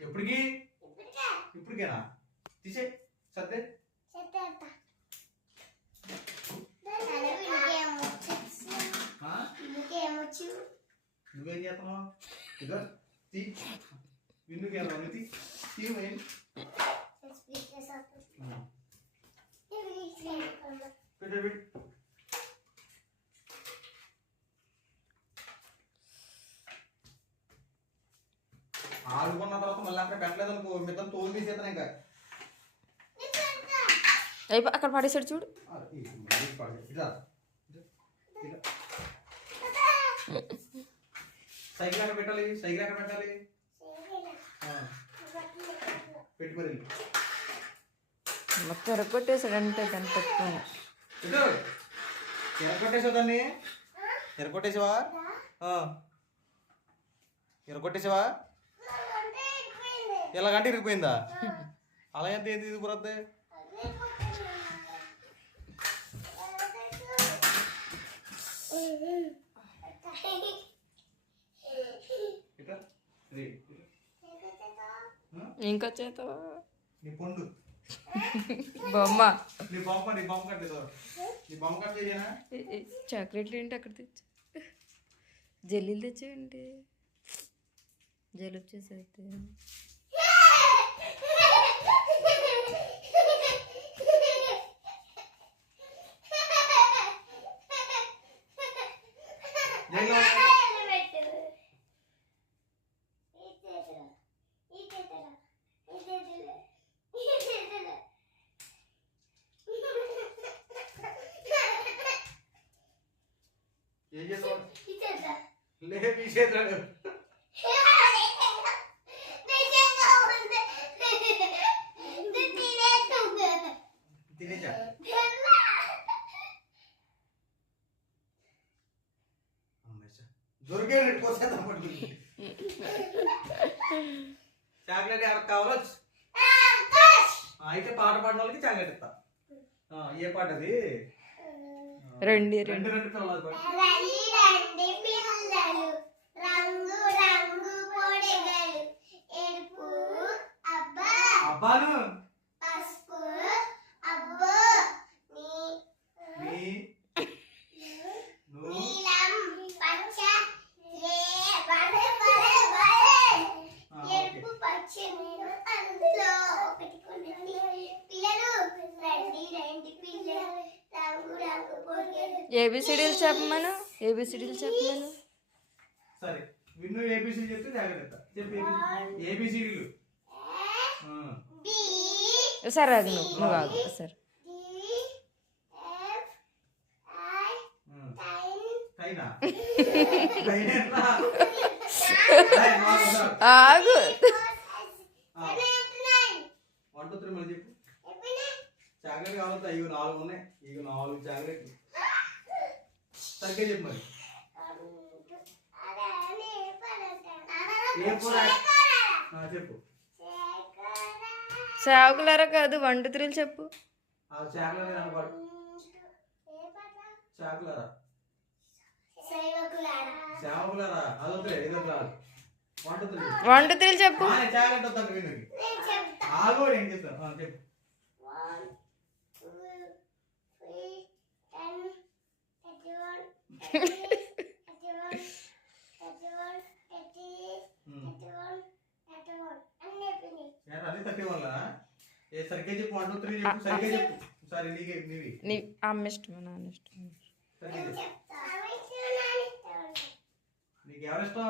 ఎప్పటికి ఇప్పటికేనా తీసే సర్దే నువ్వేం చేస్తున్నావు ఇదో తీ విన్నుకి తీ తీయమేంటి పెట్టు ఆడుకున్న తర్వాత మళ్ళీ అక్కడ పెట్టలేదు అనుకో మిగతా తోలు తీసేస్తాను ఇంకా అయిపో అక్కడ పడేసాడు చూడు సైకిల్ అక్కడ పెట్టాలి సైకిల్ అక్కడ పెట్టాలి పెట్టి మరి మొత్తం ఎరగొట్టేసాడంటే దాన్ని పెట్టుకుని ఎరగొట్టేసావు దాన్ని ఎరగొట్టేసావా ఎరగొట్టేసావా ఎలాగంటే ఇరిగిపోయిందా అలా ఎంత ఏంది ఇది కురద్దే ఇంకా చేత నీ పండు బొమ్మ నీ బొమ్మ కట్టేదా నీ బొమ్మ కట్టేదేనా చాక్లెట్లు ఏంటి అక్కడ తెచ్చు జల్లీలు తెచ్చావండి జలుబు చేసైతే ఏం చేస్తావు తీసేద్దాడు తినేసా దొరికే పోసేద్దాం పట్టుకుని చాక్లెట్ ఎవరికి కావాలో అయితే పాట పాడిన వాళ్ళకి చాక్లెట్ ఇస్తా ఏ పాట అది రెండు పిల్లలు అబ్బాను ఏబిసిడీలు చెప్పమను సరే విన్ను ఏబిసిడి చెప్తే జాగ్రత్త చెప్పి ఏబిసిడీలు సరే అది నువ్వు ఆగు సరే ఆగు 1 2 3 మళ్ళీ చెప్పు చాక్లెట్ కావాలంటే ఇవి 4 ఉన్నాయి ఇవి 4 చాక్లెట్లు సరిగ్గా చెప్పు మరి చెప్పు చాకులారా కాదు 1 2 3 చెప్పు చాకులారా అదొద్దులే ఇదొద్దు రాదు 1 2 3 చెప్పు చాక్లెట్ వద్దాను విన్నుకి ఆగో ఏం చెప్తాను చెప్పు 31 సరిగ్గా చెప్పు 1 2 3 చెప్పు సరిగ్గా చెప్పు సరే నీవి అమ్మ ఇష్టం నాన్న ఇష్టం నీకు ఎవరిష్టం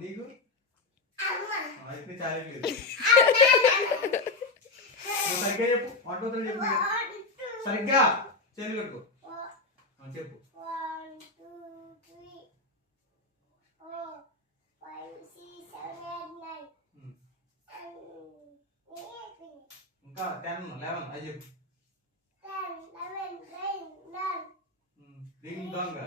నీకు అయితే చాలే లేదు సరిగ్గా చెప్పు 1 2 3 చెప్పు సరిగ్గా చేతులు కట్టుకో చెప్పు 1 2 3 4 5 6 7 8 9 ఇంకా 10 11 అది చెప్పు 10 11 9 రింగ్ డాంగ్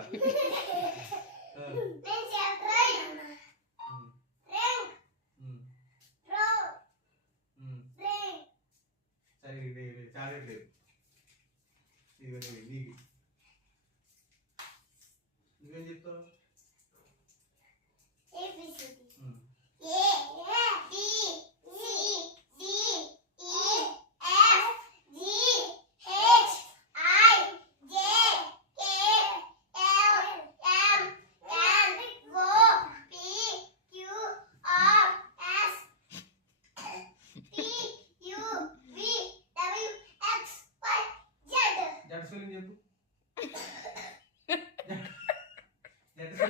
సరే చాక్లెట్ లేదు నువ్వేం చెప్తావు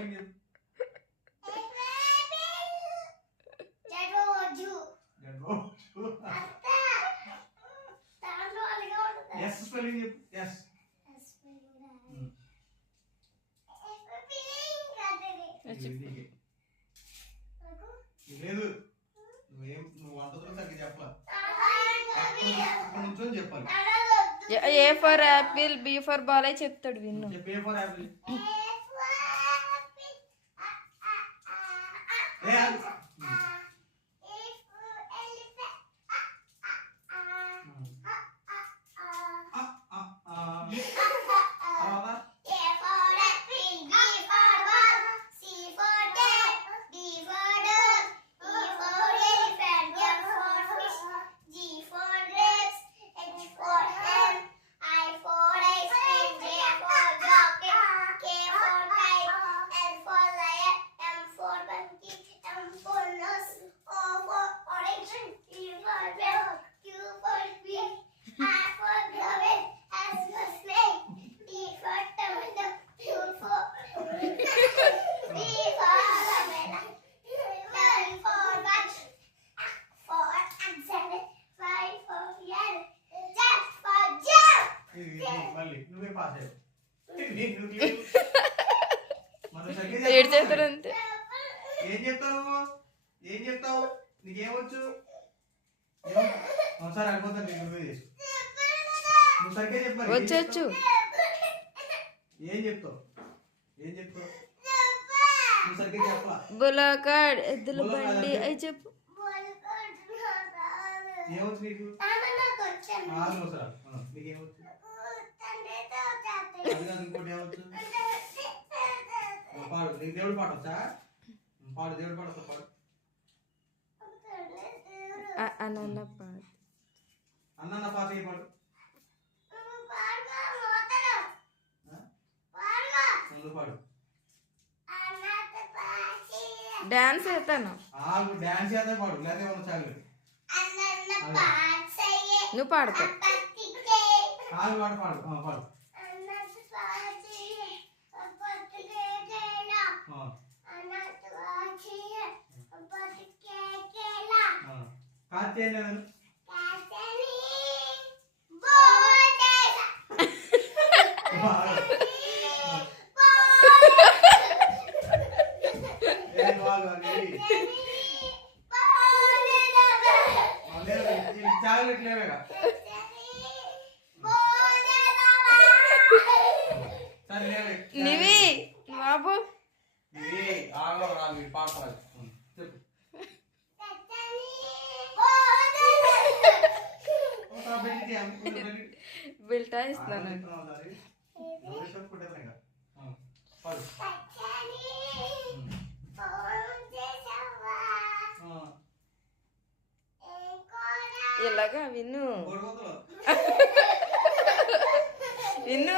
స్పెల్లింగ్ చెప్పు. ఎస్ స్పెల్లింగ్ చెప్పు. ఎస్ లేదు, నువ్వు వంటతో సరిగ్గా చెప్పాలి. అక్కడ నుంచొని చెప్పాలి. A for apple, B for ball అయి చెప్తాడు విన్ను. చెప్పు. A for apple. నువ్వే పాస్ ఏడు చేస్తాడు అంతే. ఏం చెప్తావు? ఏం చెప్తావు? నీకేమొచ్చు? ఒకసారి అయిపోతాను. నువ్వే చేసు. నువ్వు సరిగ్గా చెప్పాలి. వచ్చొచ్చు. ఏం చెప్తావు? ఏం చెప్తావు? నువ్వు సరిగ్గా చెప్పాలా? బులాకాడ్, ఎద్దుల బండి అయి చెప్పు. ఏమొచ్చు నీకు? నీకేమొచ్చు? అది కాదు, ఇంకోటి ఏమొచ్చు? పాడు. నీకు దేవుడు పాట వచ్చా? పాడు. దేవుడు పాట వస్తా. పాడు. అన్న పాడు. అన్న పాట ఏ పాడు. నువ్వు పాడు. డాన్స్ వేస్తాను. డాన్స్ చేద్దాం. పాడు. లేకపోతే ఏమన్నా చాలు. నువ్వు పాడుకో. కాలు పాడు. పాడు. పాడు. కార్తీక చాక్లెట్ లేవేగా. సరే లేవే. నివి బాబు ఆగో పాట చెప్పు. బిల్టా ఇస్తాను. ఇలాగా విన్ను విన్ను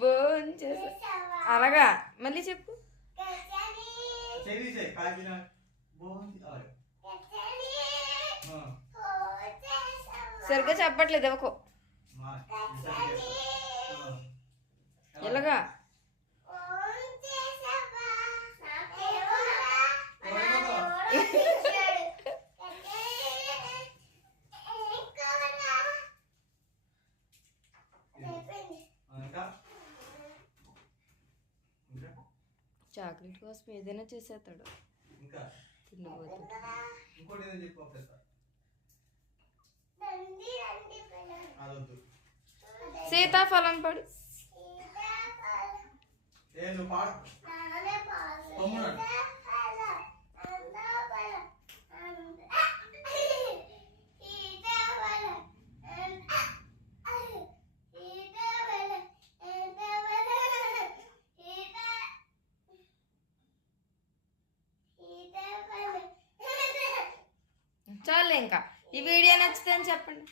భోంచేసా. అలాగా మళ్ళీ చెప్పు. సరిగ్గా చెప్పట్లేదు ఎవకో. ఇలాగా చాక్లెట్ కోసం ఏదైనా చేసేస్తాడు. సీతాఫలం పడు. చాలు ఇంకా. ఈ వీడియో నచ్చితే అని చెప్పండి.